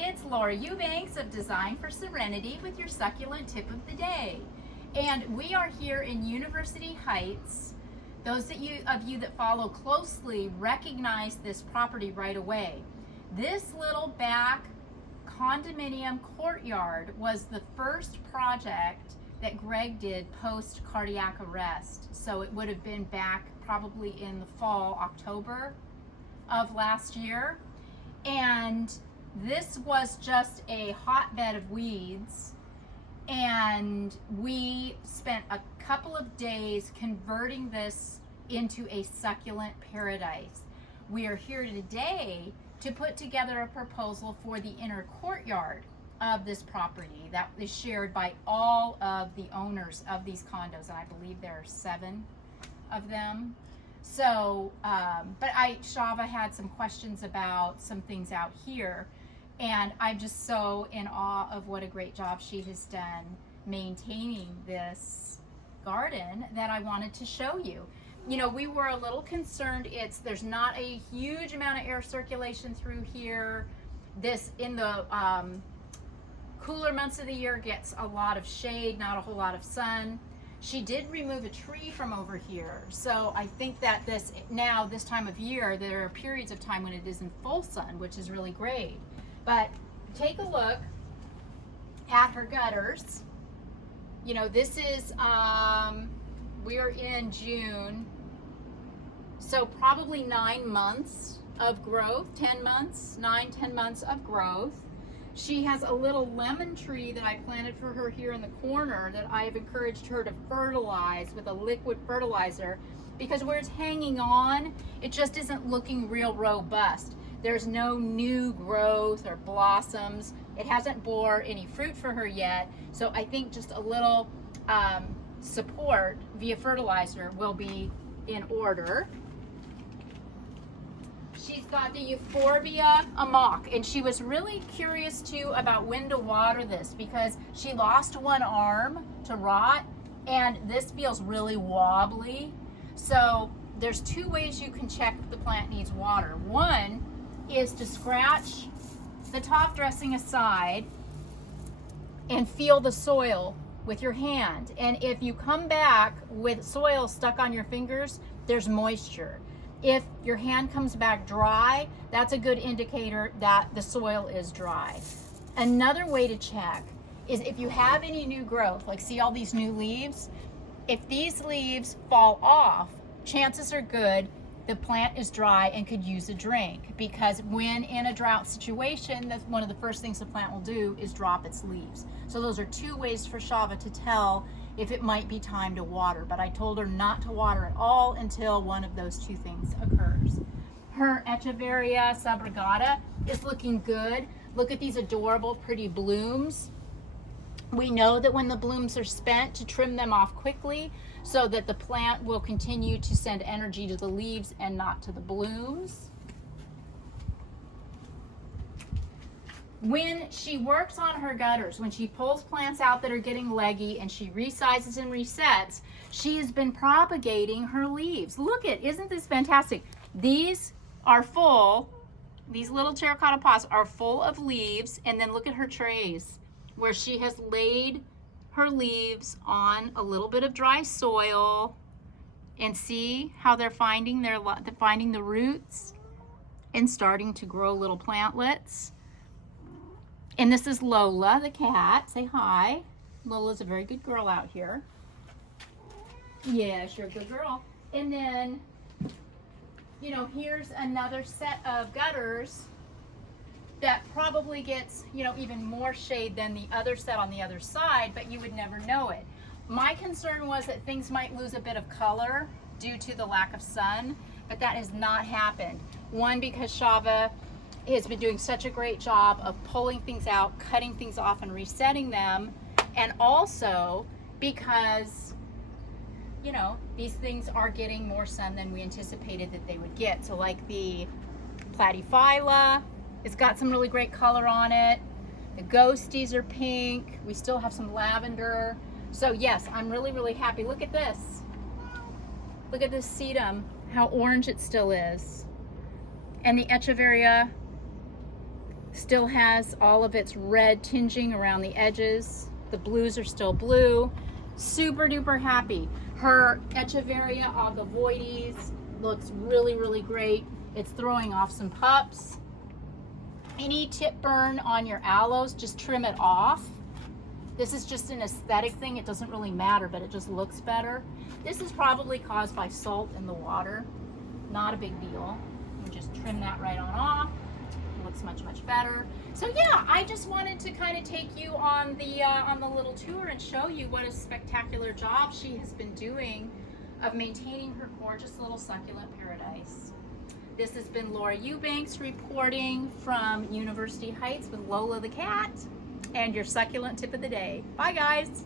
It's Laura Eubanks of Design for Serenity with your succulent tip of the day. And we are here in University Heights. Those of you that follow closely recognize this property right away. This little back condominium courtyard was the first project that Greg did post cardiac arrest. So it would have been back probably in the fall, October of last year. And this was just a hotbed of weeds, and we spent a couple of days converting this into a succulent paradise. We are here today to put together a proposal for the inner courtyard of this property that is shared by all of the owners of these condos, and I believe there are 7 of them. So, but Shava had some questions about some things out here, and I'm just so in awe of what a great job she has done maintaining this garden that I wanted to show you. You know, we were a little concerned. There's not a huge amount of air circulation through here. This, in the cooler months of the year, gets a lot of shade, not a whole lot of sun. She did remove a tree from over here. So I think that this time of year, there are periods of time when it is in full sun, which is really great. But take a look at her gutters. You know, this is, we are in June, so probably 9 months of growth, 10 months, 9-10 months of growth. She has a little lemon tree that I planted for her here in the corner that I have encouraged her to fertilize with a liquid fertilizer, because where it's hanging on, it just isn't looking real robust. There's no new growth or blossoms. It hasn't bore any fruit for her yet. So I think just a little support via fertilizer will be in order. She's got the Euphorbia amok, and she was really curious too about when to water this, because she lost one arm to rot, and this feels really wobbly. So there's 2 ways you can check if the plant needs water. One is to scratch the top dressing aside and feel the soil with your hand. And if you come back with soil stuck on your fingers, there's moisture. If your hand comes back dry, that's a good indicator that the soil is dry. Another way to check is if you have any new growth, like see all these new leaves, if these leaves fall off, chances are good the plant is dry and could use a drink, because when in a drought situation, that's one of the first things the plant will do is drop its leaves. So those are 2 ways for Shava to tell if it might be time to water, but I told her not to water at all until one of those 2 things occurs. Her Echeveria subrogata is looking good. Look at these adorable, pretty blooms. We know that when the blooms are spent, to trim them off quickly so that the plant will continue to send energy to the leaves and not to the blooms. When she works on her gutters, when she pulls plants out that are getting leggy and she resizes and resets, she has been propagating her leaves. Look isn't this fantastic? These are full, these little terracotta pots are full of leaves, and then look at her trays where she has laid her leaves on a little bit of dry soil, and see how they're finding the roots and starting to grow little plantlets. And this is Lola, the cat. Say hi. Lola's a very good girl out here. Yes, you're a good girl. And then, you know, here's another set of gutters that probably gets, you know, even more shade than the other set on the other side, but you would never know it. My concern was that things might lose a bit of color due to the lack of sun, but that has not happened. One, because Shava has been doing such a great job of pulling things out, cutting things off, and resetting them, and also because, you know, these things are getting more sun than we anticipated that they would get. So like the platyphylla, it's got some really great color on it. The ghosties are pink. We still have some lavender. So yes, I'm really, really happy. Look at this. Look at this sedum, how orange it still is. And the Echeveria Still has all of its red tinging around the edges. The blues are still blue. Super duper happy. Her Echeveria agavoides looks really, really great. It's throwing off some pups. Any tip burn on your aloes, just trim it off. This is just an aesthetic thing. It doesn't really matter, but it just looks better. This is probably caused by salt in the water. Not a big deal. You just trim that right on off. It looks much, much better. So yeah, I just wanted to kind of take you on the little tour and show you what a spectacular job she has been doing of maintaining her gorgeous little succulent paradise. This has been Laura Eubanks reporting from University Heights with Lola the cat and your succulent tip of the day. Bye guys.